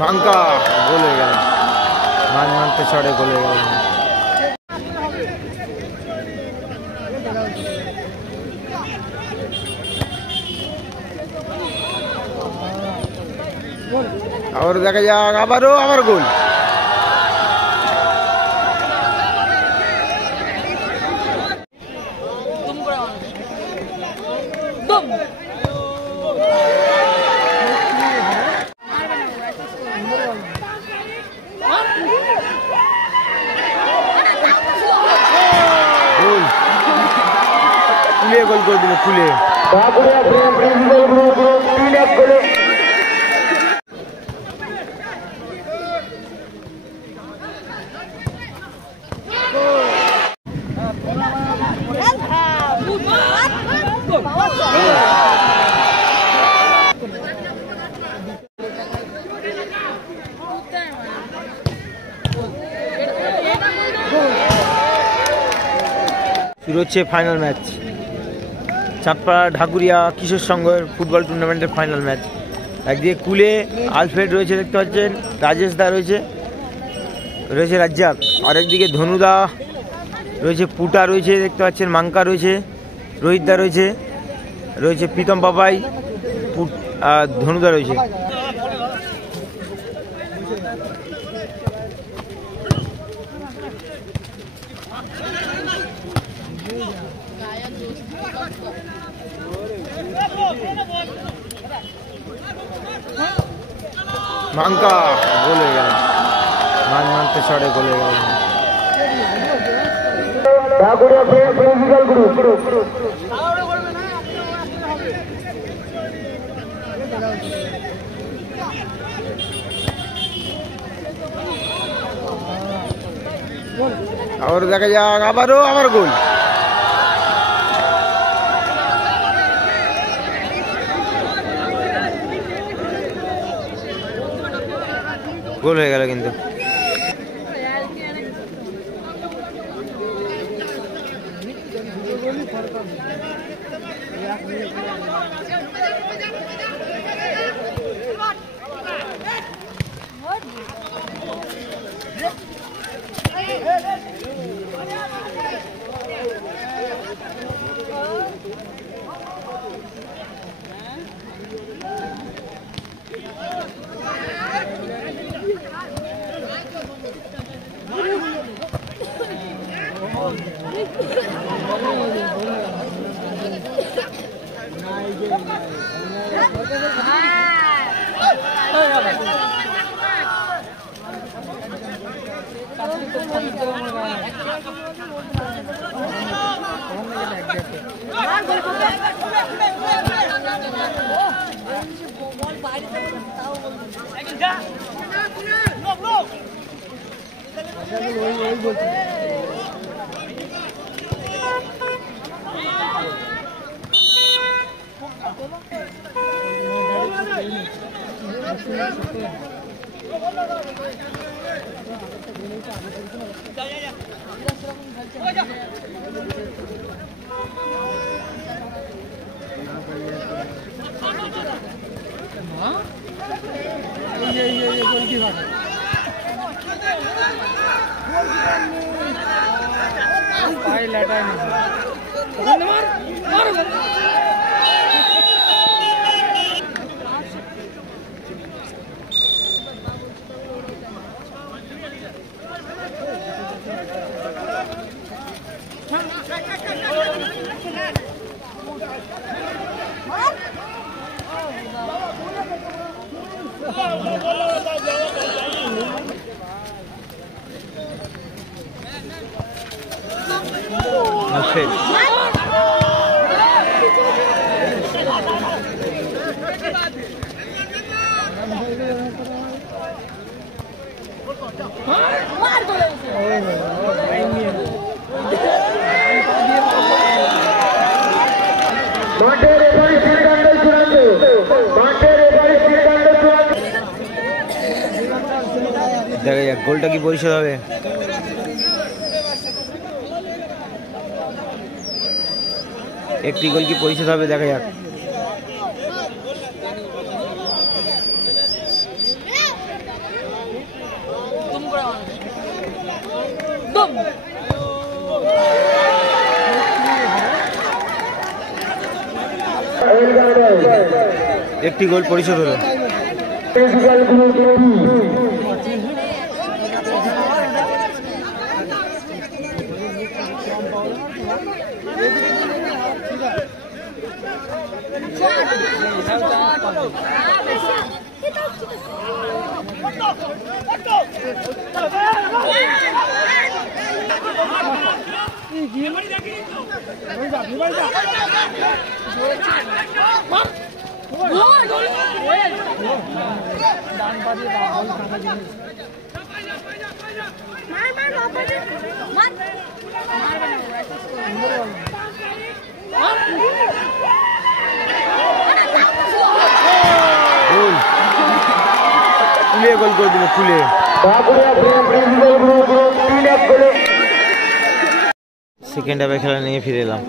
মাঙ্কা গোল হয়ে গেল, মাঝ মানতে ছড়ে গোল হয়ে গেল। আবার দেখা যাক, আবারও আবার গোল। গোল করে দিল খুলে। শুরু হচ্ছে ফাইনাল ম্যাচ, চাঁদপাড়া ঢাকুরিয়া কিশোর সংঘের ফুটবল টুর্নামেন্টের ফাইনাল ম্যাচ। একদিকে কুলে আলফ্রেড রয়েছে, দেখতে পাচ্ছেন রাজেশ দা রয়েছে, রাজ্জাক। আরেকদিকে ধনুদা রয়েছে, পুটা রয়েছে, দেখতে পাচ্ছেন মাঙ্কা রয়েছে, রোহিত দা রয়েছে, প্রীতম পাপাই, ধনুদা রয়েছে। মাঙ্কা গোল হয়ে গেল, মাঝ মানতে ছড়ে গোল হয়ে গেল। আবার দেখা যাক, আবারও আবার গোল। গোল হয়ে গেল কিন্তু। দেখা যাক গোলটা কি পরিশোধ হবে। একটি গোল কি পরিশোধ হবে, দেখা যাক। একটি গোল পরিশোধ হলো। গোল করে দিল খুলে। সেকেন্ড হাফে খেলা নিয়ে ফিরে এলাম।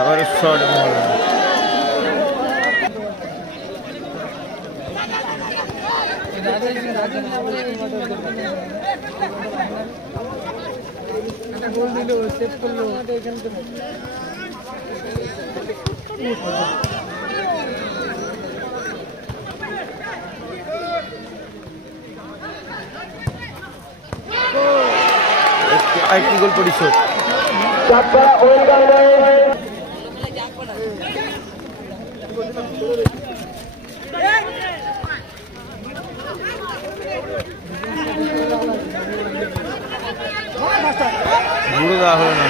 আবার শট গোল দিল, সেভ করলো এখান থেকে। আরেকটি গোল পরিশোধ। বুড়ো দেওয়া হলো না।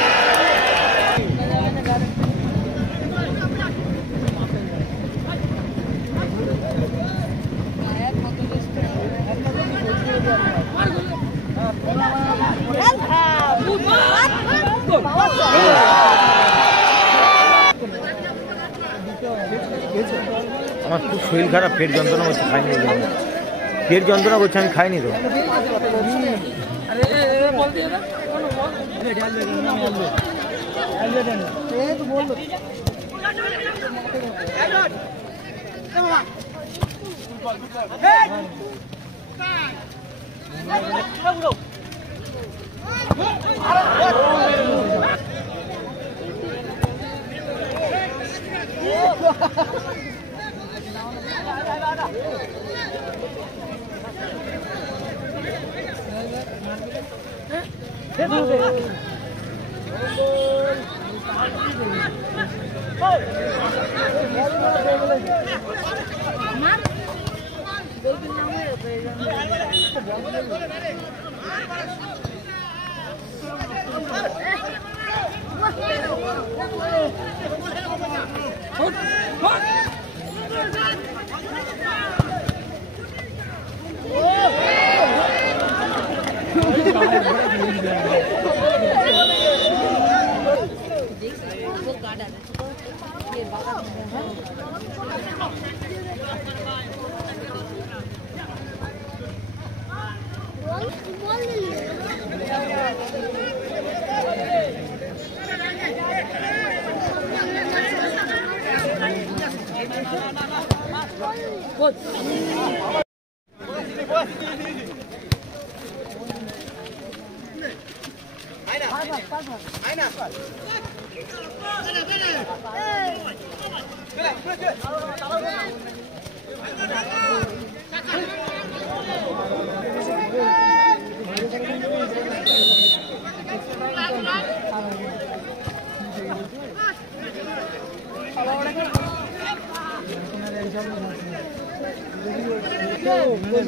আমার খুব শরীর খারাপ, পেট যন্ত্রণা করছে, খাইনি। পেট যন্ত্রণা করছে, আমি খাইনি তো।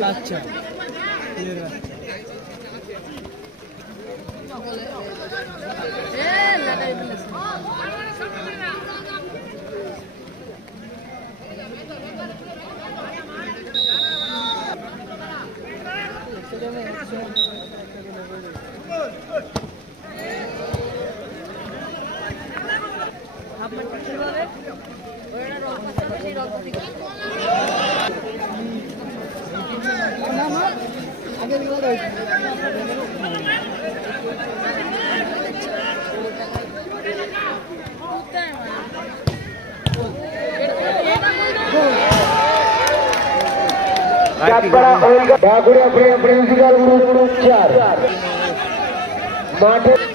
বাচ্চা ঢাকুরিয়া প্রিন্সিপাল গ্রুপ 4 মাঠে